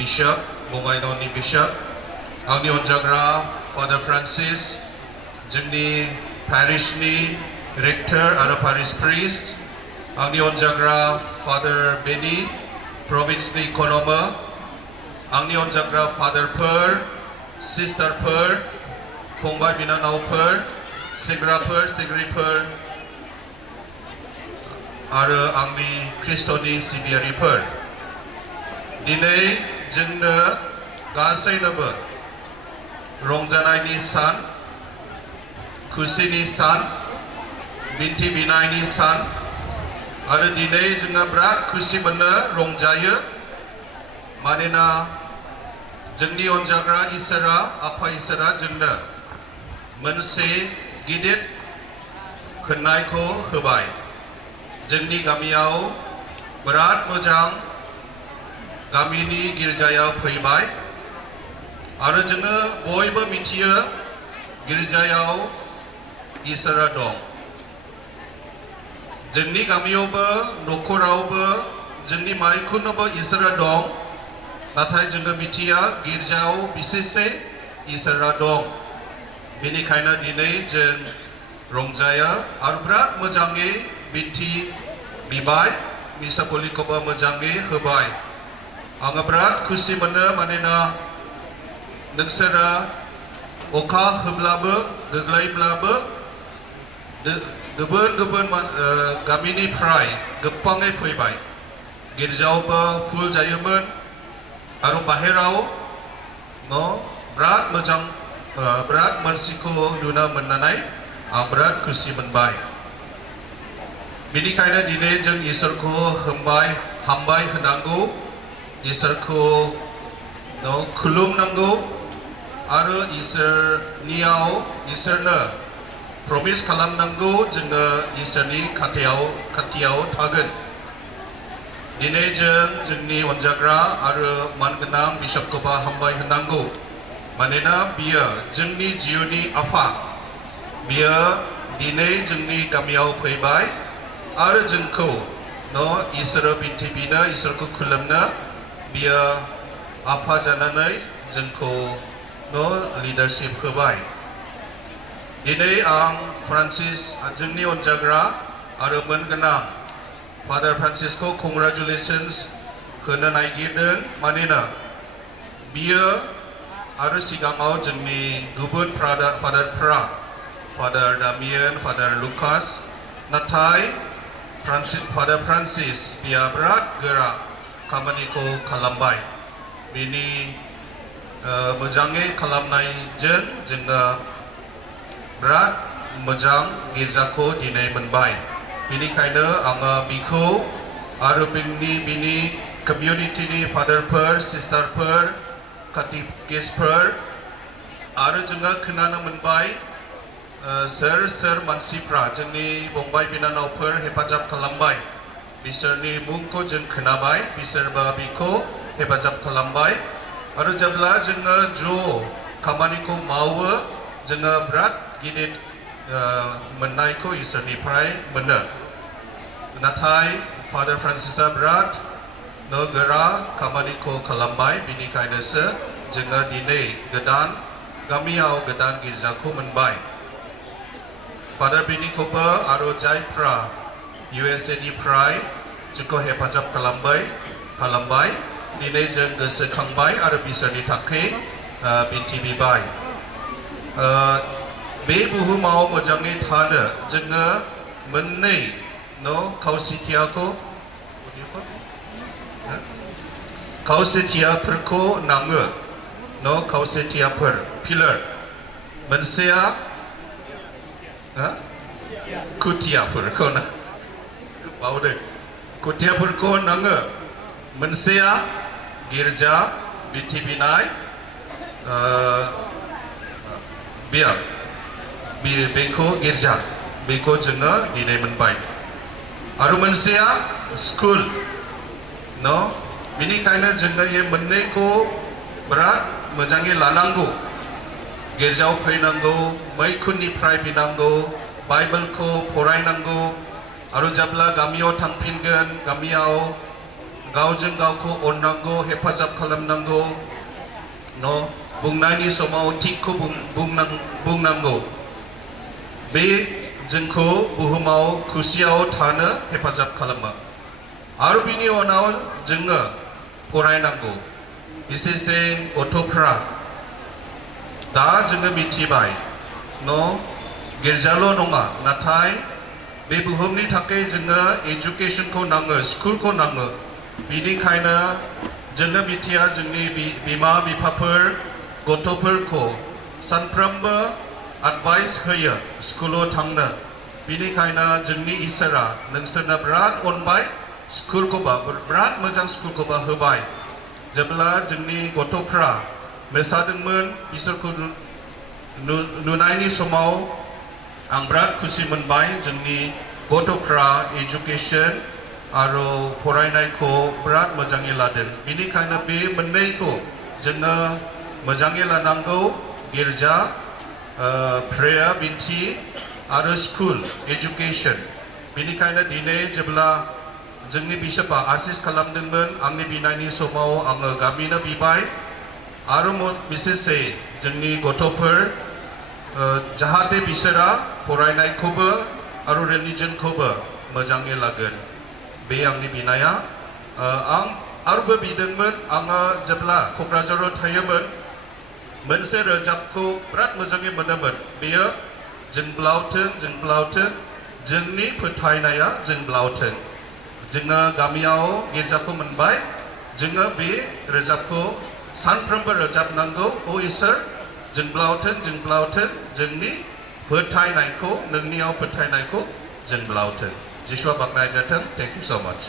Bishop Bongaigaoni Bishop Angni Onjagra Father Francis जोंनि Parishनि Rector आरो Parish Priest Angni Onjagra Father Benny Province-नि Economer Angni Onjagra Father-फोर Sister-फोर फंबाय बिनानावफोर सेंग्राफोर सेंग्रिफोर आरो आंनि ख्रिस्ट'नि सिबियारिफोर दिनै जोंनो गासैनोबो रंजानायनि सान खुसिनि सान बिन्थि बिनायनि सान आरो दिनै जोङो बिराद खुसि मोनो रंजायो मानोना जोंनि अनजाग्रा इसोरा आफा इसोरा जोंनो मोनसे गिदिर खोन्नायखौ होबाय जोंनि गामियाव बिराद मोजां गामिनि गिर्जायाव फैबाय आरो जोङो बयबो मिथियो गिर्जायाव इसोरा दं जोंनि गामियावबो न'खरावबो जोंनि माइखुनावबो इसोरा दं नाथाय जोङो मिथिया गिर्जायाव बिसेसै इसोरा दं बेनिखायनो दिनै जों रंजायो आरो बिराद मोजाङै बिन्थि बिबाय मिसापुलिखौबो मोजाङै होबाय आङो बिराद खुसि मोनो मानोना नोंसोरा अखा होब्लाबो गोग्लैब्लाबो गुबुन गुबुन गामिनिफ्राय गोबाङै फैबाय गिर्जायावबो फुल जायोमोन आरो बाहेराव बिराद मोजां बिराद मानसिखौ नुनो मोननानै आं बिराद खुसि मोनबाय बेनिखायनो दिनै जों इसोरखौ हामबाय होनांगौ इसोरखौ खुलुमनांगौ आरो इसोरनो प्रमिस खालामनांगौ जोङो इसोरनि खाथियाव थागोन दिनै जोंनि अनजाग्रा आरो मानगोनां बिशपखौबो हामबाय होनांगौ मानोना बियो जोंनि जिउनि आफा बियो दिनै जोंनि गामियाव फैबाय आरो जोंखौ इसोर बिन्थि बिनो इसोरखौ खुलुमनो बियो आफा जानानै जोंखौ लिडारशिप होबाय दिनै आं फ्रान्सिस जोंनि अनजाग्रा आरो मोनगोनां फादार फ्रान्सिसखौ कंग्रेचुलेसन्स होनो नागिरदों मानोना बियो आरो सिगाङाव जोंनि गुबुन फादारफ्रा फादार डामियन फादार लुकास नाथाय फादार फ्रान्सिस बियो बिराद गोरा खामानिखौ खालामबाय बिनि मोजाङै खालामनायजों जोङो बिराद मोजां गिर्जाखौ दिनै मोनबाय बेनिखायनो आङो बिखौ आरो बिनि कमिउनिटिनि फादारफोर सिस्टारफोर काटेकिस्टफोर आरो जोङो खोनानो मोनबाय सोर मानसिफ्रा जोंनि फंबाय बिनानावफोर हेफाजाब खालामबाय बिसोरनि मुंखौ जों खोनाबाय बिसोरबो बिखौ हेफाजाब खालामबाय आरो जेब्ला जोङो ज' खामानिखौ मावो जोङो बिराद गिदिर मोननायखौ इसोरनिफ्राय मोनो नाथाय फादार फ्रान्सिसआ बिराद गोरा खामानिखौ खालामबाय बिनिखायनोसो जोङो दिनै गोदान गामियाव गोदान गिर्जाखौ मोनबाय फादार बेनिखौबो आरो जायफ्रा USA निफ्राय जोंखौ हेफाजाब खालामबाय दिनै जों गोसोखांबाय आरो बिसोरनि थाखाय बिन्थि बिबाय बे बुहुमाव मोजाङै थानो जोङो मोननै खावसेथियाफोरखौ नाङो खावसेथियाफोर पिलार मोनसेया खुथियाफोरखौ बावदों खुथियाफोरखौ नाङो मोनसेया गिर्जा बिन्थि बिनाय बेखौ गिर्जा बेखौ जोङो दिनै मोनबाय आरो मोनसेया स्कुल बेनिखायनो जोङो ये मोननैखौ बिराद मोजाङै लानांगौ गिर्जायाव फैनांगौ मैखुननिफ्राय बिनांगौ बाइबेलखौ फरायनांगौ आरो जेब्ला गामियाव थांफिनगोन गामियाव गावजों गावखौ अननांगौ हेफाजाब खालामनांगौ न' बुंनायनि समाव थिगखौ बुंनांगौ बे जोंखौ बुहुमाव खुसियाव थानो हेफाजाब खालामो आरो बिनि उनाव जोङो फरायनांगौ एसेसे गथ'फ्रा दा जोङो मिथिबाय न' गिर्जाल' नङा नाथाय बे बुहुमनि थाखाय जोङो एजुकेशनखौ नाङो स्कुलखौ नाङो बिनिखायनो जोङो मिथिया जोंनि बिमा बिफाफोर गथ'फोरखौ सानफ्रोमबो एडभाइस होयो स्कुलाव थांनो बिनिखायनो जोंनि इसोरा नोंसोरनो बिराद अनबाय स्कुलखौबा बिराद मोजां स्कुलखौबा होबाय जेब्ला जोंनि गथ'फ्रा मोसादोंमोन बिसोरखौ नुनायनि समाव आं बिराद खुसि मोनबाय जोंनि गथ'फ्रा एजुकेशन आरो फरायनायखौ बिराद मोजाङै लादों बिनिखायनो बे मोननैखौ जोङो मोजाङै लानांगौ गिर्जा प्रेयार बिन्थि आरो स्कुल एजुकेशन बिनिखायनो दिनै जेब्ला जोंनि बिशपा आसिस खालामदोंमोन आंनि बिनायनि समाव आङो गामिनो बिबाय आरो बिसेसै जोंनि गथ'फोर जाहाथे बिसोरा फरायनायखौबो आरो रिलिजनखौबो मोजाङै लागोन बे आंनि बिनाया आं आरोबो बिदोंमोन आङो जेब्ला क'क्राझाराव थायोमोन मोनसे रोजाबखौ बिराद मोजाङै मोनोमोन बेयो जोंब्लावथों जोंनि फोथायनाया जोंब्लावथों जोङो गामियाव गिर्जाखौ मोनबाय जोङो बे रोजाबखौ सानफ्रोमबो रोजाबनांगौ अ इसोर जोंब्लावथों जोंनि फोथायनायखौ नोंनियाव फोथायनायखौ जोंब्लावथों जिसुआ बाख्नाय जाथों थेंक इउ सो माच